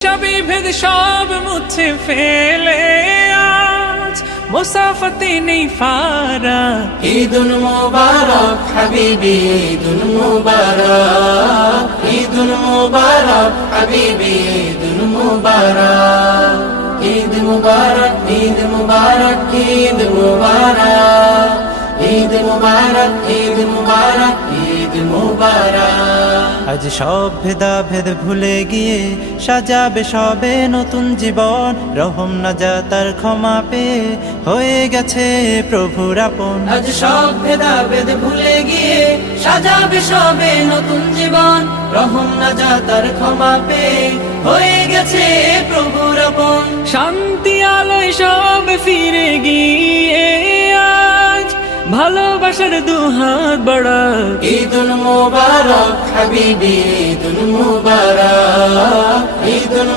বিভেদ সব মুছে ফেলে আজ মুসাফাতে নেই ফারাক। ঈদুল মুবারক হাবিবি, ঈদুল মুবারক, ঈদুল মুবারক হাবিবি, ঈদুল মুবারক, ঈদ মুবারক, ঈদ মুবারক, ঈদ মুবারক, ঈদ মুবারক, ঈদ মুবারক, ঈদ মুবারক। আজ সব ভেদাভেদ ভুলে গিয়ে সাজাবে সবে নতুন জীবন। রহম নাজাতার ক্ষমা পেয়ে হয়ে গেছে প্রভুর আপন। আজ সব ভেদাভেদ ভুলে গিয়ে সাজাবে সবে নতুন জীবন। রহম নাজাতার ক্ষমা পেয়ে হয়ে গেছে প্রভুর আপন। শান্তি আলোয় সব ফিরে গিয়ে আজ ভালোবাসার দুহাত বাড়াক। ঈদুল মুবারক হাবিবি, ঈদুল মুবারক, ঈদুল